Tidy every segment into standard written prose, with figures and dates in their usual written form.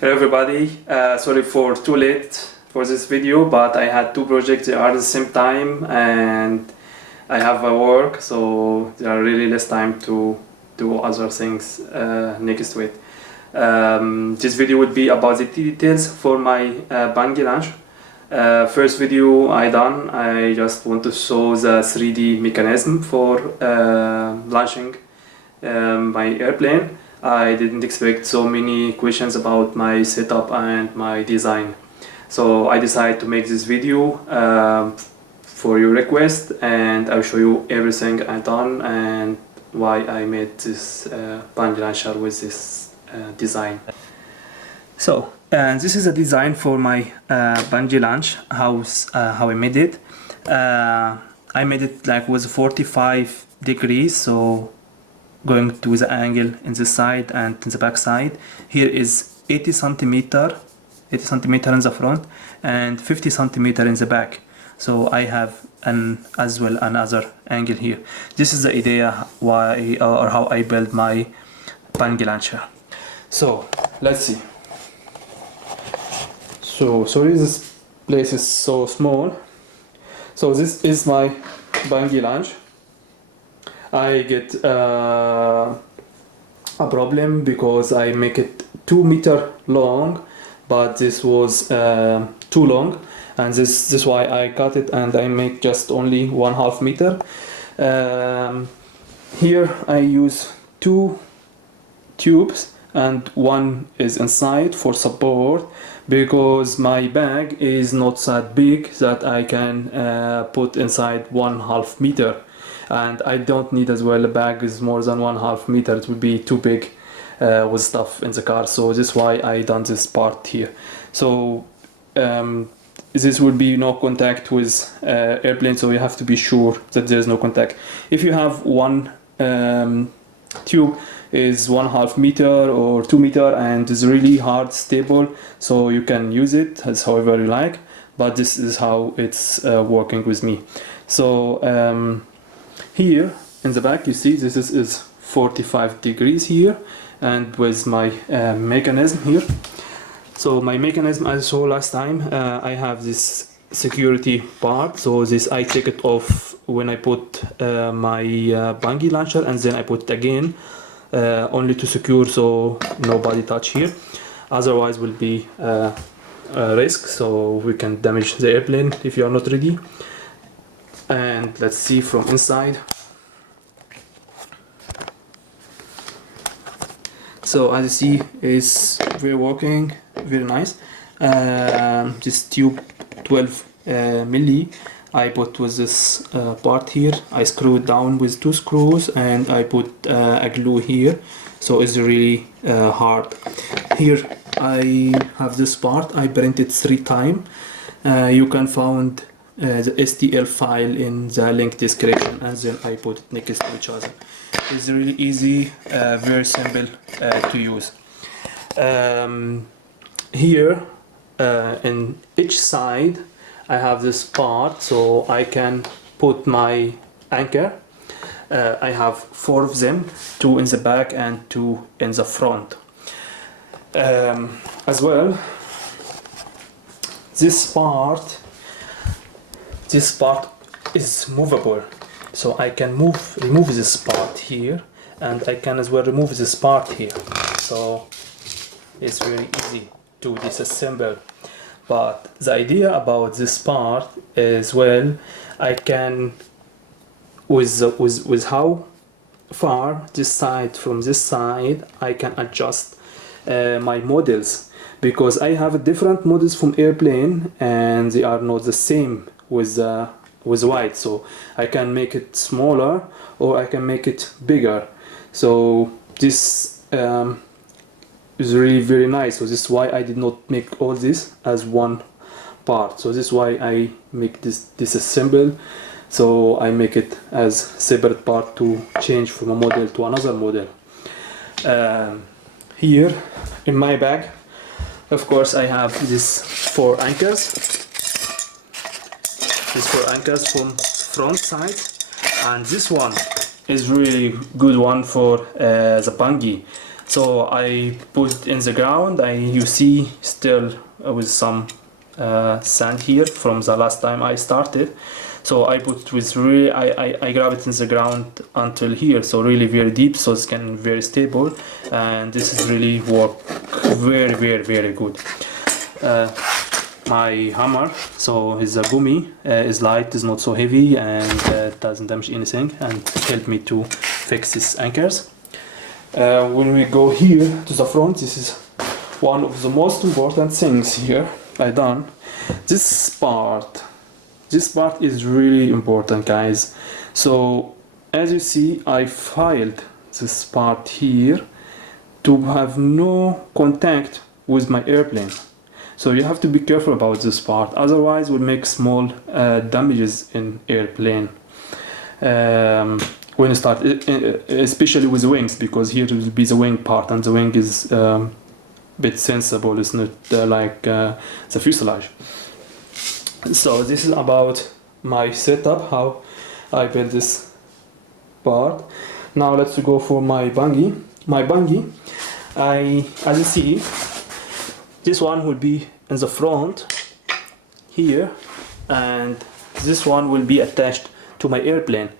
Hello everybody, sorry for too late for this video, but I had two projects that are at the same time and I have a work, so there are really less time to do other things next week. This video would be about the details for my Bungee launch. First video I just want to show the 3D mechanism for launching my airplane. I didn't expect so many questions about my setup and my design, so I decided to make this video for your request, and I'll show you everything I've done and why I made this bungee launcher with this design. So this is a design for my bungee launch, how I made it. I made it like with 45 degrees, so going to the angle in the side and in the back side. Here is 80 centimeter in the front and 50 centimeter in the back. So I have as well another angle here. This is the idea why or how I built my bungee launcher. So let's see. So sorry, this place is so small. So this is my bungee launch. I get a problem because I make it 2 meter long, but this was too long, and this is why I cut it and I make just only 1/2 meter. Here I use 2 tubes and one is inside for support, because my bag is not that big that I can put inside 1/2 meter. And I don't need as well a bag is more than 1/2 meter, it would be too big with stuff in the car. So this is why I done this part here. So this will be no contact with airplane, so you have to be sure that there's no contact. If you have one tube is 1/2 meter or 2 meter and is really hard stable, so you can use it as however you like, but this is how it's working with me. So here in the back you see this is 45 degrees here, and with my mechanism here. So my mechanism, as I saw last time, I have this security part. So this I take it off when I put my bungee launcher, and then I put it again only to secure so nobody touch here, otherwise will be a risk, so we can damage the airplane if you are not ready. And let's see from inside. So as you see, it's very working, very nice. This tube 12 milli I put with this part here. I screw it down with 2 screws and I put a glue here, so it's really hard. Here I have this part, I printed 3 times. You can find the STL file in the link description, and then I put it next to each other. It's really easy, very simple to use. Here in each side I have this part, so I can put my anchor. I have 4 of them, 2 in the back and 2 in the front. As well, this part is movable, so I can remove this part here, and I can as well remove this part here, so it's very easy to disassemble. But the idea about this part is, well, I can with how far this side from this side I can adjust my models, because I have different models from airplane and they are not the same with white, so I can make it smaller or I can make it bigger. So this is really very nice. So this is why I did not make all this as one part. So this is why I make this disassemble. So I make it as separate part to change from a model to another model. Here in my bag, of course, I have these 4 anchors. These 4 anchors from front side, and this one is really good one for the bungee. So I put it in the ground. You see still with some sand here from the last time I started. So I put it with really, I grab it in the ground until here, so really very deep, so it's can very stable, and this is really work very good. My hammer, so is a gummy, is light, is not so heavy, and doesn't damage anything, and help me to fix these anchors. When we go here to the front, this is one of the most important things here I done. This part is really important, guys. So as you see, I filed this part here to have no contact with my airplane. So you have to be careful about this part, otherwise we'll make small damages in airplane when you start, especially with the wings, because here will be the wing part, and the wing is bit sensible. It's not like the fuselage. So this is about my setup, how I built this part. Now let's go for my bungee. My bungee, as you see, this one will be in the front here, and this one will be attached to my airplane.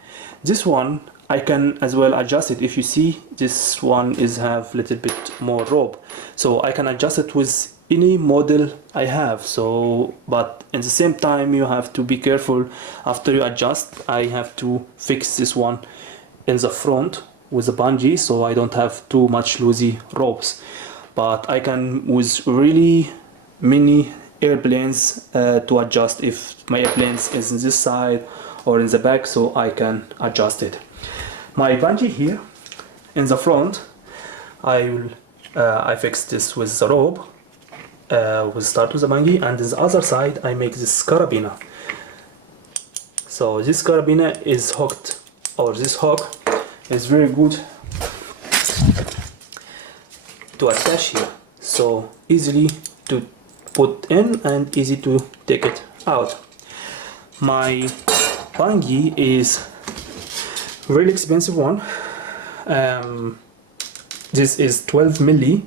This one I can as well adjust it. If you see, this one is have little bit more rope, so I can adjust it with any model I have. So but at the same time you have to be careful after you adjust. I have to fix this one in the front with a bungee, so I don't have too much loosey ropes. But I can with really many airplanes to adjust if my airplanes is in this side or in the back, so I can adjust it. My bungee here in the front, I fix this with the rope. We'll start with the bungee, and the other side I make this carabiner. So this carabiner is hooked, or this hook is very good to attach here, so easily to put in and easy to take it out. My bungee is really expensive one. This is 12 milli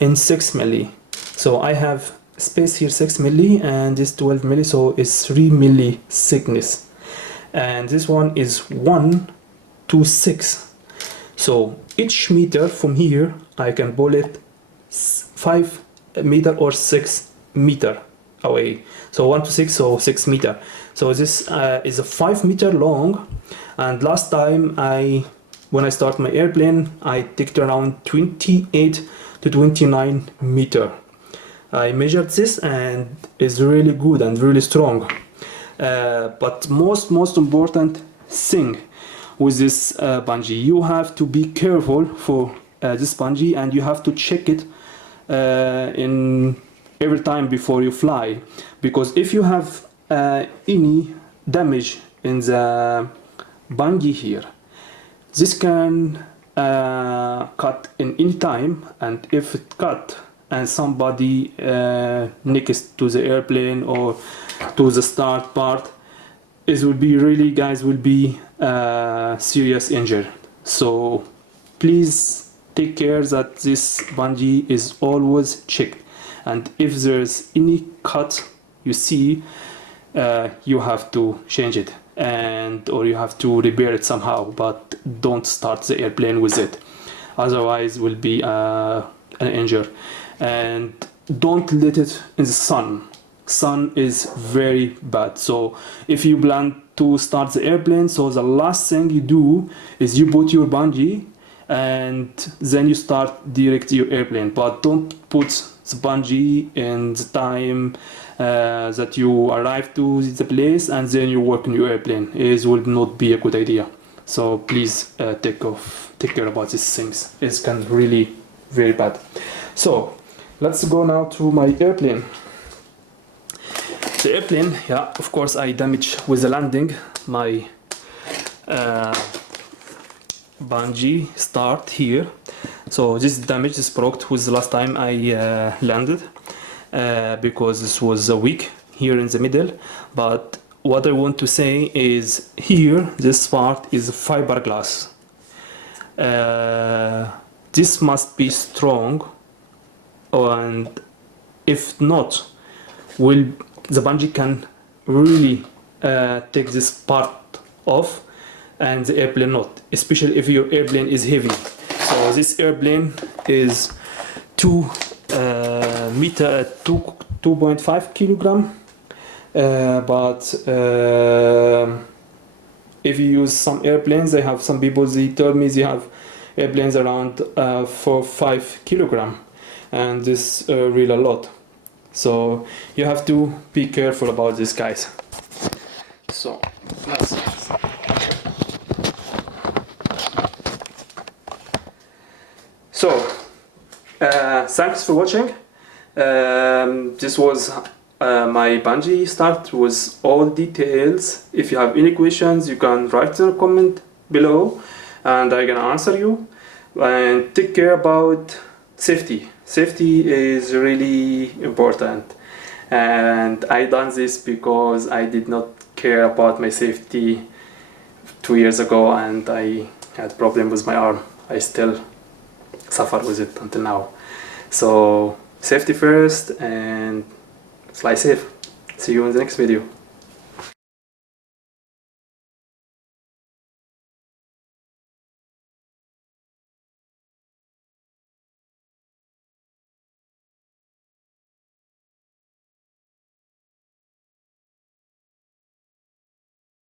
in 6 milli, so I have space here 6 milli, and this 12 milli, so it's 3 milli thickness, and this one is 1 to 6. So each meter from here I can pull it 5 meter or 6 meter away. So 1 to 6, so 6 meter. So this is a 5 meter long, and last time when I start my airplane, I take around 28 to 29 meter. I measured this, and it's really good and really strong. But most important thing with this bungee, you have to be careful for this bungee, and you have to check it in every time before you fly, because if you have any damage in the bungee here, this can cut in any time, and if it cut and somebody next to the airplane or to the start part, it will be really, guys, will be serious injury. So please take care that this bungee is always checked, and if there's any cut you see, you have to change it, or you have to repair it somehow, but don't start the airplane with it, otherwise will be an injury. And don't let it in the sun is very bad. So if you plan to start the airplane, so the last thing you do is you put your bungee and then you start direct your airplane, but don't put the bungee in the time that you arrive to the place and then you work in your airplane. It will not be a good idea. So please take care about these things. It can really very bad. So let's go now to my airplane. The airplane, yeah, of course I damaged with the landing my bungee start here. So this damage is broke with the last time I landed, because this was a weak here in the middle. But what I want to say is here, this part is fiberglass. this must be strong, and if not, will the bungee can really take this part off and the airplane not, especially if your airplane is heavy. So this airplane is 2.5 kilogram, but if you use some airplanes, they have some people, they told me they have airplanes around 4-5 kilogram, and this really a lot. So you have to be careful about this, guys. So let's see. So thanks for watching. This was my bungee start with all details. If you have any questions, you can write in a comment below and I can answer you. And take care about safety. Safety is really important, and I done this because I did not care about my safety 2 years ago, and I had problem with my arm. I still suffer with it until now. So safety first and fly safe. See you in the next video.